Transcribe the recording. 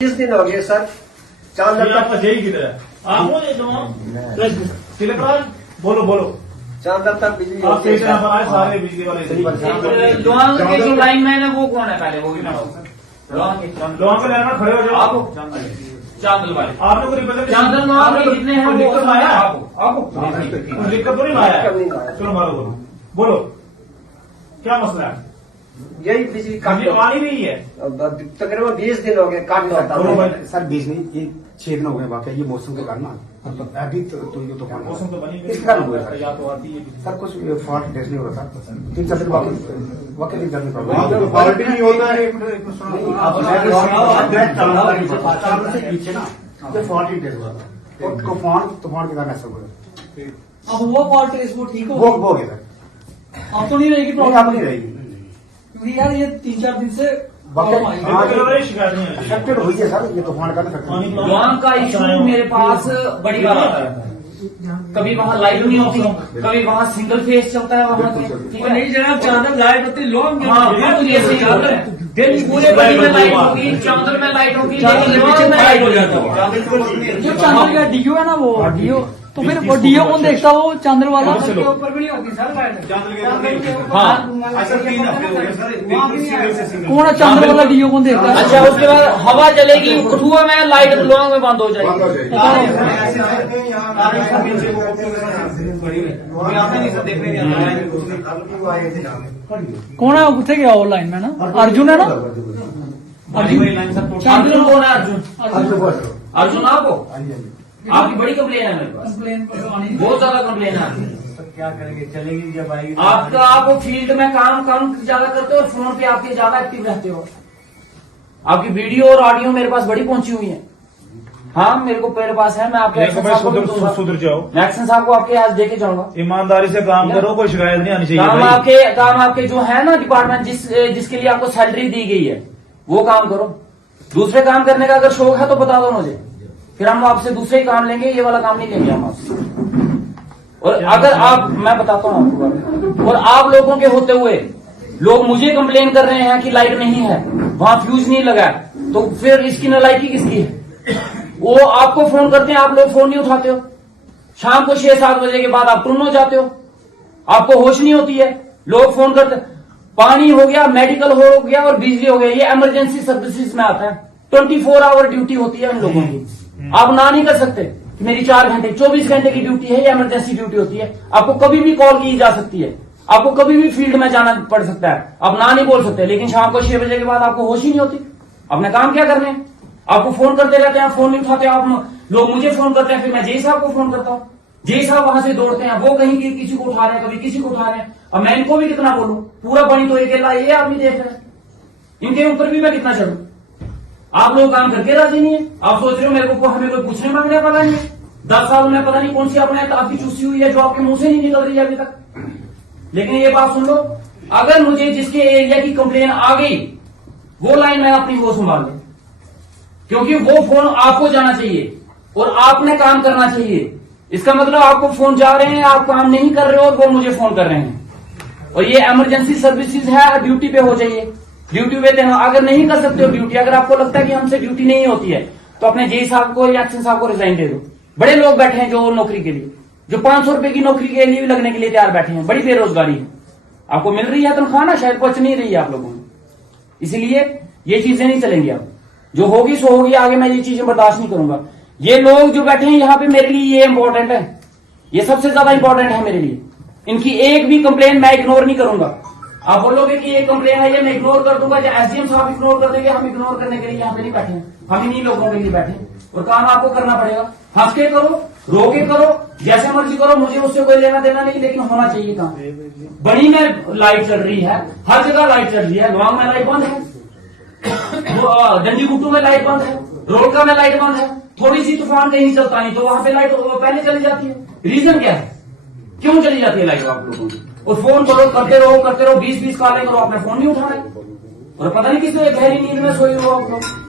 20 दिन हो गए सर। चांद आपका जेई किधर है? आप बोलो बोलो। चांद तक बिजली आप सही तरह पर आए, सारे बिजली वाले लोहांग के जो लाइन मैन है वो कौन है? पहले वो भी लोहांग के लाइन में खड़े हो जाओ। आपको चांदल वाले आपने कोई रिप्रेजेंटेशन चांदल लोहांग के कितने हैं? दिक्कत वो आया आपको कुछ दिक्कत तो नहीं आया? चलो मारो बोलो बोलो क्या मसला है? यही बिजली काट बिजली आ नहीं रही है। तकरीबन 20 दिन हो गए काट होता बोलो भाई। सर बीच में ये 6 दिन हो गए वाकई, ये मौसम के कारण ना अभी तो ये तूफान मौसम तो बनी इस कारण हुआ या तो आती है सर, कुछ फॉल्ट टेस्ट नहीं हो रहा था 3-4 दिन वाकई दिन करनी तो क्वालिटी नहीं होता है। पीछे ना ये फॉल्ट ही टेस्ट हुआ था और तूफान के कारण ऐसा हुआ। अब वो फॉल्ट टेस्ट वो ठीक वो हो गया सर, अब तो नहीं रहेगी नहीं प्रॉब्लम, अब नहीं रहेगी। क्योंकि यार ये 3-4 दिन से वाकई प्रॉब्लम आई हाँ, है। शिकायत नहीं है। अफेक्टेड हुई है सर, ये तूफान का अफेक्टेड। लोहांग का इशू मेरे पास बड़ी बार आता है। कभी वहाँ लाइट नहीं होती, कभी वहाँ सिंगल फेस चलता है वहाँ ठीक है। नहीं जनाब, चांदल लाइट होती लोग हाँ बिल्कुल ये सही बात है। दिल्ली पूरे बड़ी में लाइट होगी, चांदल में लाइट होगी, लेकिन लोहांग में लाइट हो जाती है। जो चांदल का डीओ है ना वो डीओ, तो फिर वो डीओ कौन देखता वो चांदल वाला? चलो। के ऊपर भी नहीं होती सर लाइट। हाँ कौन है चांदल वाला डीओ कौन देखता है? अच्छा, उसके बाद हवा चलेगी, कठुआ में लाइट लोहांग में बंद हो जाएगी। कौन है कितने गया वो लाइन में ना? अर्जुन है ना? अर्जुन कौन है? अर्जुन आपको आपकी बड़ी कंप्लेन है मेरे पास, कंप्लेन बहुत ज्यादा कंप्लेन है। क्या करेंगे, चलेगी जब आएगी। आपका आप फील्ड में काम ज्यादा करते हो और फोन पे आपके ज्यादा एक्टिव रहते हो। आपकी वीडियो और ऑडियो मेरे पास बड़ी पहुंची हुई है। हाँ मेरे पास है, मैं आपके एक्शन साहब को भी दूंगा। सुधर जाओ, मैं एक्शन साहब को आपके हाथ देके जाऊंगा। ईमानदारी से काम करो, कोई शिकायत नहीं आनी चाहिए भाई। काम आपके जो है ना डिपार्टमेंट जिसके लिए आपको सैलरी दी गई है वो काम करो। दूसरे काम करने का अगर शौक है तो बता दो मुझे, फिर हम आपसे दूसरे ही काम लेंगे, ये वाला काम नहीं लेंगे हम आपसे। और अगर आप, मैं बताता हूँ आपको बात, और आप लोगों के होते हुए लोग मुझे कंप्लेन कर रहे हैं कि लाइट नहीं है, वहां फ्यूज नहीं लगा, तो फिर इसकी नालायकी किसकी है? वो आपको फोन करते हैं, आप लोग फोन नहीं उठाते हो। शाम को 6-7 बजे के बाद आप टुन हो जाते हो, आपको होश नहीं होती है। लोग फोन करते, पानी हो गया, मेडिकल हो गया और बिजली हो गया, ये इमरजेंसी सर्विसेज में आता है। 24 आवर ड्यूटी होती है उन लोगों की। आप ना नहीं कर सकते कि मेरी 4 घंटे 24 घंटे की ड्यूटी है, ये इमरजेंसी ड्यूटी होती है। आपको कभी भी कॉल की जा सकती है, आपको कभी भी फील्ड में जाना पड़ सकता है, आप ना नहीं बोल सकते। लेकिन शाम को 6 बजे के बाद आपको होश ही नहीं होती, अपने काम क्या करने हैं? आपको फोन करते रहते हैं, फोन नहीं उठाते आप लोग, मुझे फोन करते हैं, फिर मैं जेई साहब को फोन करता हूँ, जेई साहब वहां से दौड़ते हैं, वो कहीं किसी को उठा रहे हैं, कभी किसी को उठा रहे हैं। अब मैं इनको भी कितना बोलूं, पूरा बनी तो अकेला ये आदमी देख रहे हैं, इनके ऊपर भी मैं कितना चढ़ू? आप लोग काम करके राजी नहीं है। आप सोच रहे हो मेरे को हमें कोई पूछने मांगने वाला नहीं है। 10 साल में पता नहीं कौन सी आपने काफी चूसी हुई है जो आपके मुंह से नहीं निकल रही है अभी तक। लेकिन ये बात सुन लो, अगर मुझे जिसके एरिया की कंप्लेन आ गई वो लाइन में अपनी वो संभाल ले, क्योंकि वो फोन आपको जाना चाहिए और आपने काम करना चाहिए। इसका मतलब आपको फोन जा रहे हैं, आप काम नहीं कर रहे हो और वो मुझे फोन कर रहे हैं, और ये इमरजेंसी सर्विसेज है, ड्यूटी पे हो जाइए, ड्यूटी पे देना। अगर नहीं कर सकते हो ड्यूटी, अगर आपको लगता है कि हमसे ड्यूटी नहीं होती है, तो अपने जेई साहब को या एक्शन साहब को रिजाइन दे दो। बड़े लोग बैठे हैं जो नौकरी के लिए, जो 500 रुपए की नौकरी के लिए भी लगने के लिए तैयार बैठे हैं। बड़ी बेरोजगारी है, आपको मिल रही है तनख्वाह ना, शायद पहुंच नहीं रही है आप लोगों को, इसलिए ये चीजें नहीं चलेंगी। अब जो होगी सो होगी, आगे मैं ये चीजें बर्दाश्त नहीं करूंगा। ये लोग जो बैठे हैं यहाँ पे, मेरे लिए ये इंपॉर्टेंट है, ये सबसे ज्यादा इंपॉर्टेंट है मेरे लिए। इनकी एक भी कंप्लेन मैं इग्नोर नहीं करूंगा। आप बोलोगे कि ये कंप्लेन है, ये मैं इग्नोर कर दूंगा, या एसडीएम साहब इग्नोर कर देंगे, हम इग्नोर करने के लिए यहाँ पे नहीं बैठे हैं, हम इन्हीं लोगों के लिए बैठे हैं। और काम आपको करना पड़ेगा, हंस के करो, रो के करो, जैसे मर्जी करो, मुझे उससे कोई लेना देना नहीं, लेकिन होना चाहिए काम। बड़ी में लाइट चल रही है, हर जगह लाइट चल रही है, लोहांग में लाइट बंद है, डंडी गुट्टू में लाइट बंद है, रोडका में लाइट बंद है। थोड़ी सी तूफान कहीं चलता नहीं तो वहां पे लाइट पहले चली जाती है। रीजन क्या है, क्यों चली जाती है लाइट आप लोगों की? और फोन करो, करते रहो 20-20 कॉलें करो, आपने फोन नहीं उठा रहे, और पता नहीं किस गहरी नींद में सोए हो आप लोग।